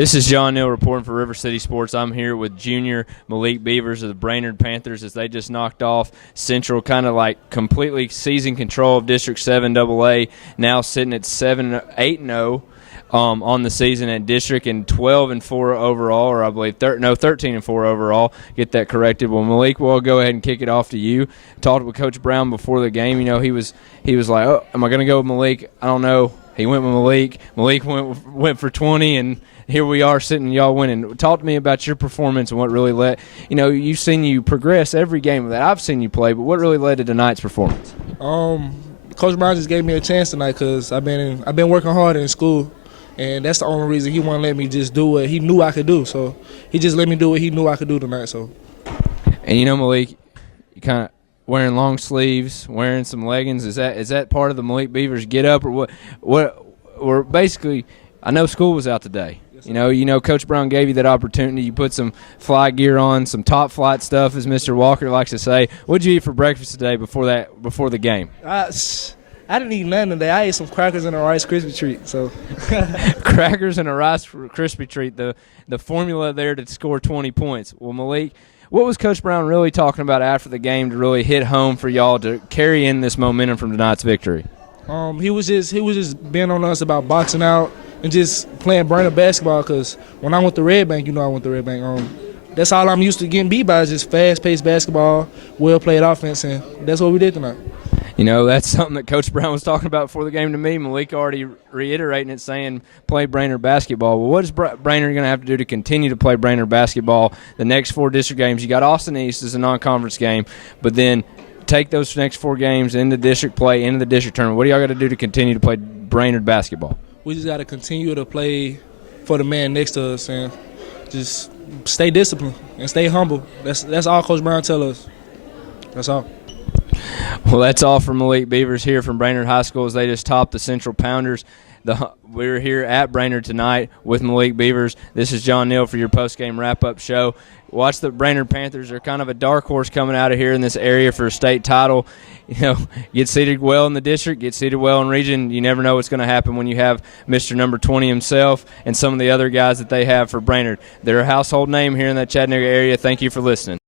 This is John Neal reporting for River City Sports. I'm here with junior Malik Beavers of the Brainerd Panthers as they just knocked off Central, kind of like completely seizing control of District 7 AA, now sitting at 8-0 on the season at District and 12-4 overall, or I believe 13-4 overall. Get that corrected. Well, Malik, we'll go ahead and kick it off to you. Talked with Coach Brown before the game. You know, he was like, "Oh, am I going to go with Malik? I don't know." He went with Malik. Malik went for 20, and here we are sitting, y'all winning. Talk to me about your performance and what really led. You know, you've seen you progress every game that I've seen you play, but what really led to tonight's performance? Coach Brown just gave me a chance tonight because I've been working hard in school, and that's the only reason he wouldn't let me just do what he knew I could do. So he just let me do what he knew I could do tonight. So, and you know, Malik, you kind of wearing long sleeves, wearing some leggings. Is that part of the Malik Beavers get up, or what? Or basically, I know school was out today. You know, Coach Brown gave you that opportunity. You put some fly gear on, some top flight stuff, as Mr. Walker likes to say. What did you eat for breakfast today before the game? I didn't eat nothing today. I ate some crackers and a Rice Krispie treat. So, crackers and a Rice Krispie treat. The formula there to score 20 points. Well, Malik, what was Coach Brown really talking about after the game to really hit home for y'all to carry in this momentum from tonight's victory? He was just being on us about boxing out and just playing Brainerd basketball, because when I went to Red Bank, I went to Red Bank. That's all I'm used to getting beat by is just fast-paced basketball, well-played offense, and that's what we did tonight. You know, that's something that Coach Brown was talking about before the game to me. Malik already reiterating it, saying play Brainerd basketball. Well, what is Brainerd going to have to do to continue to play Brainerd basketball the next 4 district games? You got Austin East as a non-conference game, but then take those next 4 games into district play, into the district tournament. What do y'all got to do to continue to play Brainerd basketball? We just got to continue to play for the man next to us and just stay disciplined and stay humble. That's all Coach Brown tells us. That's all. Well, that's all from Malik Beavers here from Brainerd High School as they just topped the Central Pounders. We're here at Brainerd tonight with Malik Beavers. This is John Neal for your post-game wrap-up show. Watch the Brainerd Panthers. They're kind of a dark horse coming out of here in this area for a state title. You know, get seated well in the district, get seated well in region. You never know what's going to happen when you have Mr. Number 20 himself and some of the other guys that they have for Brainerd. They're a household name here in that Chattanooga area. Thank you for listening.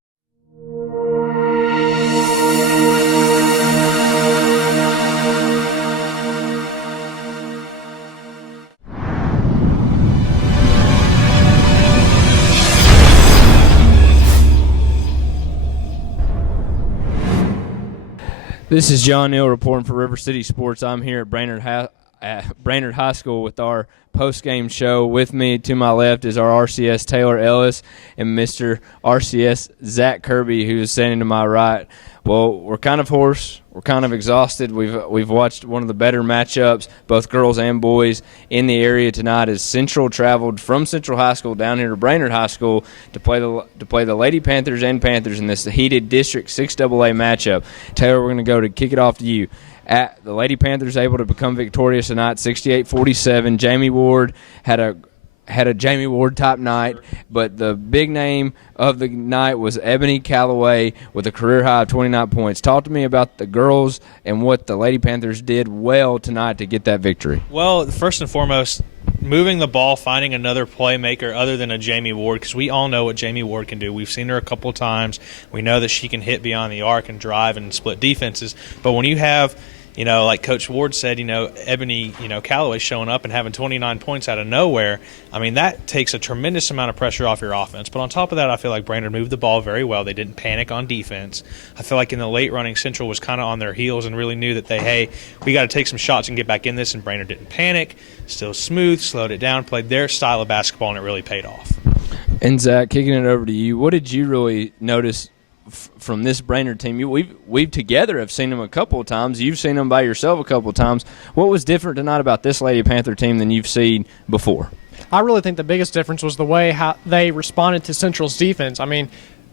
This is John Neal reporting for River City Sports. I'm here at Brainerd High School with our post-game show. With me to my left is our RCS Taylor Ellis and Mr. RCS Zach Kirby, who is standing to my right. Well, we're kind of hoarse. We're kind of exhausted. We've watched one of the better matchups, both girls and boys, in the area tonight as Central traveled from Central High School down here to Brainerd High School to play the Lady Panthers and Panthers in this heated District 6AA matchup. Taylor, we're going to go to kick it off to you. The Lady Panthers able to become victorious tonight, 68-47. Jamie Ward had a Jamie Ward type night, but the big name of the night was Ebony Calloway with a career high of 29 points. Talk to me about the girls and what the Lady Panthers did well tonight to get that victory. Well, first and foremost, moving the ball, finding another playmaker other than a Jamie Ward, because we all know what Jamie Ward can do. We've seen her a couple of times. We know that she can hit beyond the arc and drive and split defenses. But when you have, like Coach Ward said, Ebony, Calloway showing up and having 29 points out of nowhere, I mean, that takes a tremendous amount of pressure off your offense. But on top of that, I feel like Brainerd moved the ball very well. They didn't panic on defense. I feel like in the late running, Central was kind of on their heels and really knew that we got to take some shots and get back in this, and Brainerd didn't panic. Still smooth, slowed it down, played their style of basketball, and it really paid off. And, Zach, kicking it over to you, what did you really notice from this Brainerd team? We've together have seen them a couple of times. You've seen them by yourself a couple of times. What was different tonight about this Lady Panther team than you've seen before? I really think the biggest difference was the way how they responded to Central's defense. I mean,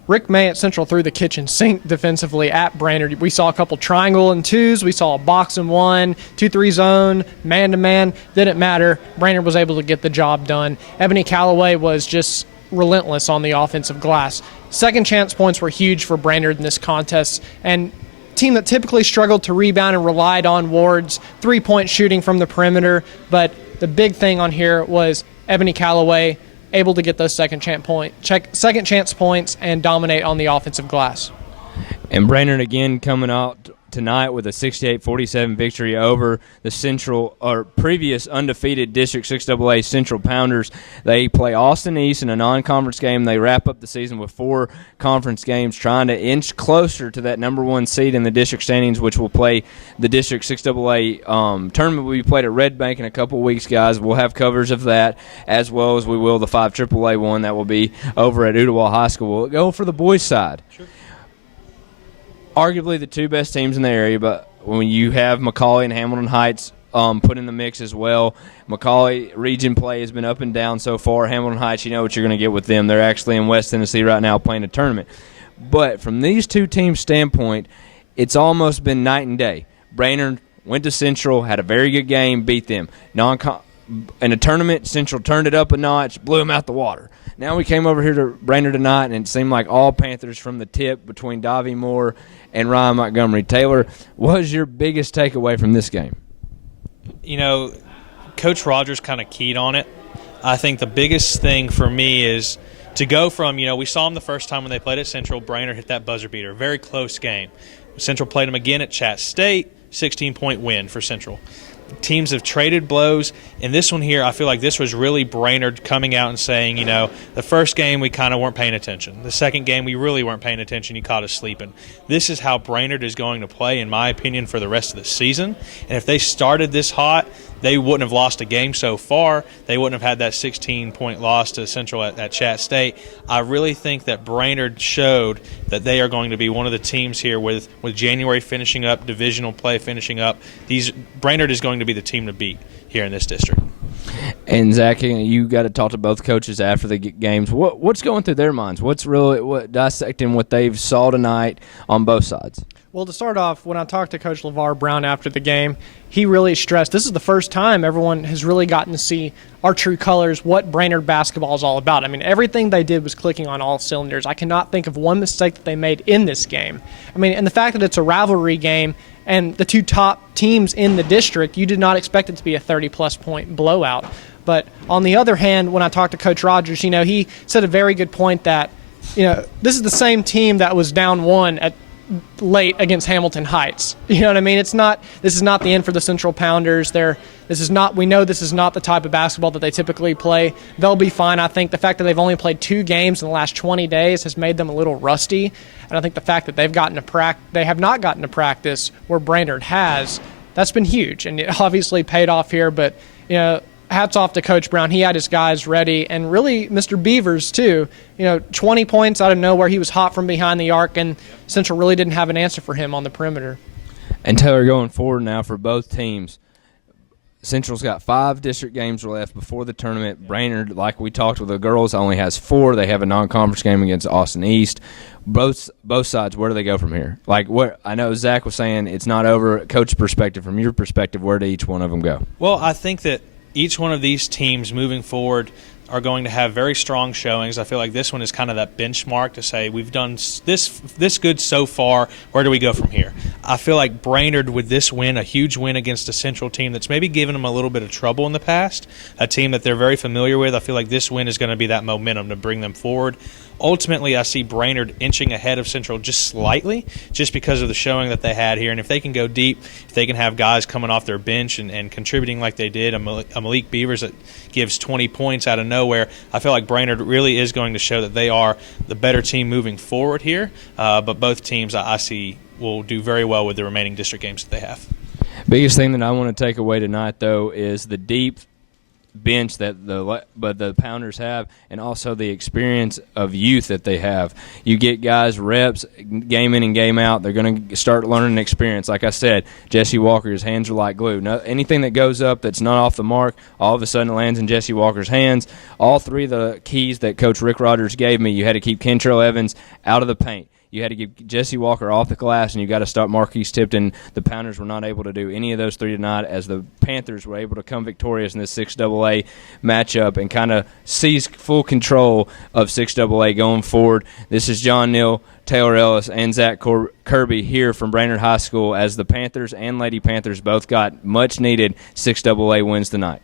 Rick May at Central threw the kitchen sink defensively at Brainerd. We saw a couple triangle and twos. We saw a box and one, 2-3 zone, man-to-man. Didn't matter. Brainerd was able to get the job done. Ebony Calloway was just relentless on the offensive glass. Second chance points were huge for Brainerd in this contest, and team that typically struggled to rebound and relied on Ward's three-point shooting from the perimeter. But the big thing on here was Ebony Calloway able to get those second chance points and dominate on the offensive glass. And Brainerd again coming out tonight with a 68-47 victory over the previous undefeated District 6AA Central Pounders. They play Austin East in a non-conference game. They wrap up the season with 4 conference games, trying to inch closer to that number 1 seed in the district standings, which will play the District 6AA tournament will be played at Red Bank in a couple weeks, guys. We'll have covers of that, as well as we will the 5 AAA one that will be over at Ooltewah High School. We'll go for the boys' side. Sure. Arguably the 2 best teams in the area, but when you have McCallie and Hamilton Heights put in the mix as well, McCallie region play has been up and down so far. Hamilton Heights, you know what you're going to get with them. They're actually in West Tennessee right now playing a tournament. But from these 2 teams' standpoint, it's almost been night and day. Brainerd went to Central, had a very good game, beat them. In a tournament, Central turned it up a notch, blew them out the water. Now we came over here to Brainerd tonight, and it seemed like all Panthers from the tip between Davie Moore and Ryan Montgomery. Taylor, what was your biggest takeaway from this game? You know, Coach Rogers kind of keyed on it. I think the biggest thing for me is to go from, we saw them the first time when they played at Central. Brainerd hit that buzzer beater. Very close game. Central played them again at Chat State. 16-point win for Central. Teams have traded blows. In this one here, I feel like this was really Brainerd coming out and saying, the first game we kind of weren't paying attention. The second game we really weren't paying attention. You caught us sleeping. This is how Brainerd is going to play, in my opinion, for the rest of the season. And if they started this hot, they wouldn't have lost a game so far. They wouldn't have had that 16-point loss to Central at Chat State. I really think that Brainerd showed that they are going to be one of the teams here with January finishing up, divisional play finishing up. Brainerd is going to be the team to beat here in this district. And Zach, you got to talk to both coaches after the games. What's going through their minds? What's really dissecting what they've saw tonight on both sides? Well, to start off, when I talked to Coach LeVar Brown after the game, he really stressed this is the first time everyone has really gotten to see our true colors, what Brainerd basketball is all about. I mean, everything they did was clicking on all cylinders. I cannot think of one mistake that they made in this game. I mean, and the fact that it's a rivalry game and the 2 top teams in the district, you did not expect it to be a 30-plus point blowout. But on the other hand, when I talked to Coach Rogers, he said a very good point that, this is the same team that was down 1 at late against Hamilton Heights. You know what I mean? This is not the end for the Central Pounders. We know this is not the type of basketball that they typically play. They'll be fine. I think the fact that they've only played 2 games in the last 20 days has made them a little rusty. And I think the fact that they have not gotten to practice where Brainerd has, that's been huge. And it obviously paid off here, but hats off to Coach Brown. He had his guys ready, and really Mr. Beavers too. 20 points out of nowhere. He was hot from behind the arc, and Central really didn't have an answer for him on the perimeter. And Taylor, going forward now for both teams, Central's got 5 district games left before the tournament. Brainerd, like we talked with the girls, only has 4. They have a non-conference game against Austin East. Both sides, where do they go from here? I know Zach was saying it's not over. Coach perspective, from your perspective, where do each one of them go? Well, I think that each one of these teams moving forward are going to have very strong showings. I feel like this one is kind of that benchmark to say we've done this good so far. Where do we go from here? I feel like Brainerd with this win, a huge win against a Central team that's maybe given them a little bit of trouble in the past, a team that they're very familiar with. I feel like this win is going to be that momentum to bring them forward. Ultimately, I see Brainerd inching ahead of Central just slightly, just because of the showing that they had here. And if they can go deep, if they can have guys coming off their bench and contributing like they did, a Malik Beavers that gives 20 points out of nowhere, I feel like Brainerd really is going to show that they are the better team moving forward here. But both teams, I see, will do very well with the remaining district games that they have. Biggest thing that I want to take away tonight, though, is the deep bench that the Pounders have, and also the experience of youth that they have. You get guys reps game in and game out. They're going to start learning experience. Like I said, Jesse Walker's hands are like glue. Anything that goes up that's not off the mark, all of a sudden it lands in Jesse Walker's hands. All 3 of the keys that Coach Rick Rogers gave me, you had to keep Kentrell Evans out of the paint. You had to get Jesse Walker off the glass, and you got to stop Marquise Tipton. The Pounders were not able to do any of those 3 tonight, as the Panthers were able to come victorious in this 6AA matchup and kind of seize full control of 6AA going forward. This is John Neal, Taylor Ellis, and Zach Kirby here from Brainerd High School, as the Panthers and Lady Panthers both got much-needed 6AA wins tonight.